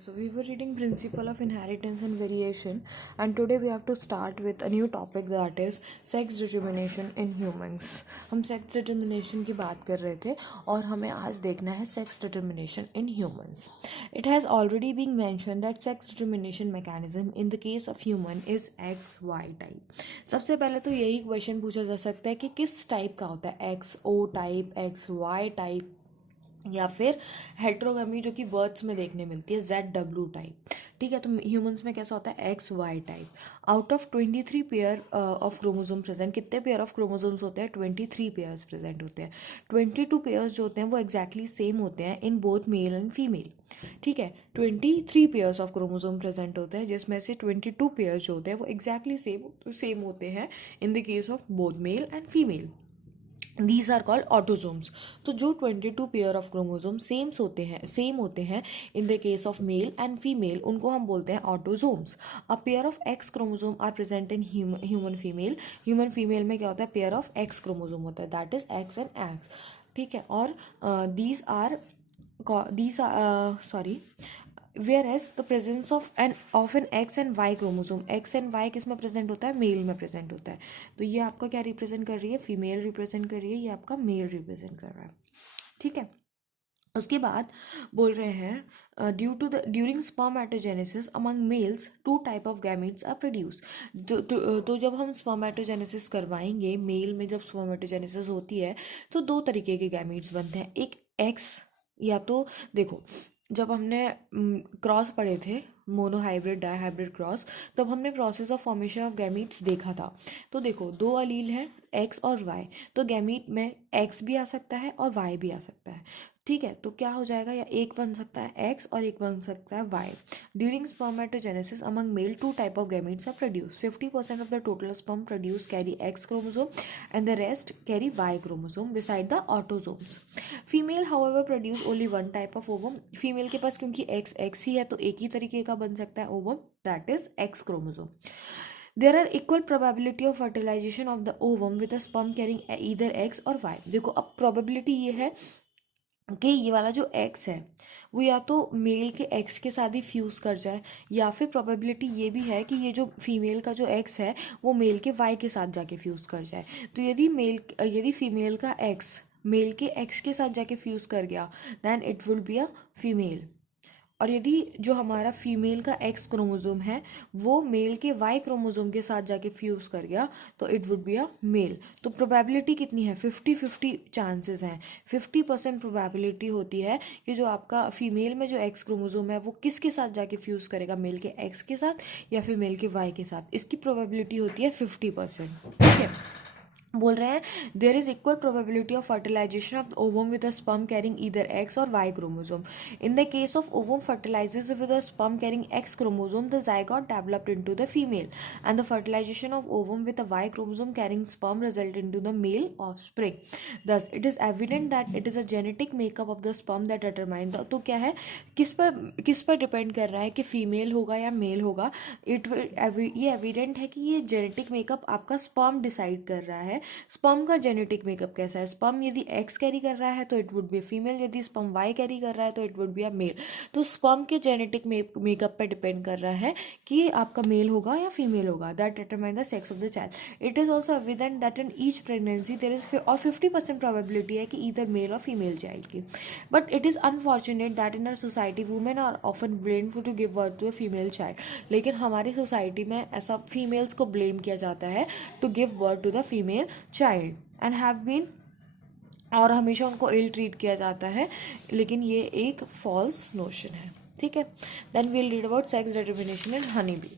So we were reading Principle of Inheritance and Variation, and today we have to start with a new topic, that is sex determination in humans. हम sex determination की बात कर रहे थे और हमें आज देखना है sex determination in humans. It has already been mentioned that sex determination mechanism in the case of human is XY type. सबसे पहले तो यही क्वेश्चन पूछा जा सकता है कि किस टाइप का होता है, XO टाइप, XY टाइप या फिर हेट्रोगमी जो कि बर्ड्स में देखने मिलती है ZW टाइप. ठीक है, तो ह्यूमंस में कैसा होता है XY type. Out of 23 pair of chromosome present, कितने पेयर ऑफ क्रोमोसोम्स होते हैं? 23 पेयर्स प्रेजेंट होते हैं. 22 पेयर्स जो होते हैं वो एग्जैक्टली सेम होते हैं in both male and female. ठीक है, 23 पेयर्स ऑफ क्रोमोसोम प्रेजेंट होते हैं जिसमें से 22 पेयर्स जो होते हैं वो एग्जैक्टली सेम होते हैं in the case of both male and female. These are called autosomes. तो जो 22 पेयर ऑफ क्रोमोसोम सेम होते हैं in the case of male and female, उनको हम बोलते हैं autosomes. A pair of X chromosome are present in human female में क्या होता है? पेयर ऑफ एक्स क्रोमोसोम होता है, that is X and X. ठीक है, और these are whereas the presence of an X and Y chromosome, X and Y किस में प्रेजेंट होता है? मेल में प्रेजेंट होता है. तो ये आपका क्या रिप्रेजेंट कर रही है? फीमेल रिप्रेजेंट कर रही है, ये आपका मेल रिप्रेजेंट कर रहा है. ठीक है, उसके बाद बोल रहे हैं during spermatogenesis among males 2 type of gametes are produce. तो जब हम स्पर्मेटोजेनेसिस करवाएंगे, मेल में जब स्पर्मेटोजेनेसिस होती है तो 2 तरीके के गैमीट्स बनते हैं. एक एक्स, या तो देखो जब हमने क्रॉस पढ़े थे, monohybrid dihybrid cross, तब हमने process of formation of gametes देखा था. तो देखो 2 अलील हैं एक्स और वाई, तो गैमीट में एक्स भी आ सकता है और वाई भी आ सकता है. ठीक है, तो क्या हो जाएगा? या एक बन सकता है एक्स और एक बन सकता है Y. During spermatogenesis among male 2 type of gametes are produce. 50% of the total sperm produce carry X chromosome and the rest carry Y chromosome beside the autosomes. Female however produce only 1 type of ovum. Female के पास क्योंकि x ही है तो एक ही तरीके का बन सकता है ovum, that is x chromosome. There are equal probability of fertilization of the ovum with a sperm carrying either X और Y. देखो अब probability ये है कि ये वाला जो X है वो या तो मेल के X के साथ ही फ्यूज़ कर जाए, या फिर प्रोबेबिलिटी ये भी है कि ये जो फीमेल का जो X है वो मेल के Y के साथ जाके फ्यूज़ कर जाए. तो यदि फीमेल का X मेल के X के साथ जाके फ्यूज़ कर गया then it will be a female. और यदि जो हमारा फीमेल का एक्स क्रोमोसोम है वो मेल के वाई क्रोमोसोम के साथ जाके फ्यूज़ कर गया तो it would be a male. तो प्रोबेबिलिटी कितनी है? 50-50 चांसेस हैं. 50% प्रोबेबिलिटी होती है कि जो आपका फीमेल में जो एक्स क्रोमोसोम है वो किसके साथ जाके फ्यूज़ करेगा? मेल के एक्स के साथ या फिर मेल के वाई के साथ. इसकी प्रोबेबिलिटी होती है 50%. ठीक है, बोल रहे हैं there is equal probability of fertilization of ovum with a sperm carrying either X or Y chromosome. In the case of ovum fertilizes with a sperm carrying X chromosome the zygote developed into the female and the fertilization of ovum with a y chromosome carrying sperm result into the male offspring. Thus it is evident that it is a genetic makeup of the sperm that determines the. तो क्या है, किस पर depend कर रहा है कि female होगा या मेल होगा? ये एविडेंट है कि ये जेनेटिक मेकअप आपका स्पर्म डिसाइड कर रहा है. स्पर्म का जेनेटिक मेकअप कैसा है? स्पर्म यदि एक्स कैरी कर रहा है तो इट वुड बी फीमेल, यदि स्पर्म वाई कैरी कर रहा है तो it would be a male. तो स्पर्म के जेनेटिक मेकअप पर डिपेंड कर रहा है कि आपका मेल होगा या फीमेल होगा. That determine the sex of the child. It is also evident that in each pregnancy there is और 50% प्रोबेबिलिटी है कि ईदर मेल और फीमेल चाइल्ड की. But it is unfortunate that in our society women are often blamed to give birth to a female child. लेकिन हमारी society में ऐसा females को ब्लेम किया जाता है to give birth to the female child and have been, और हमेशा उनको इल ट्रीट किया जाता है. लेकिन ये एक फॉल्स नोशन है. ठीक है, then we'll read about sex determination in honey B.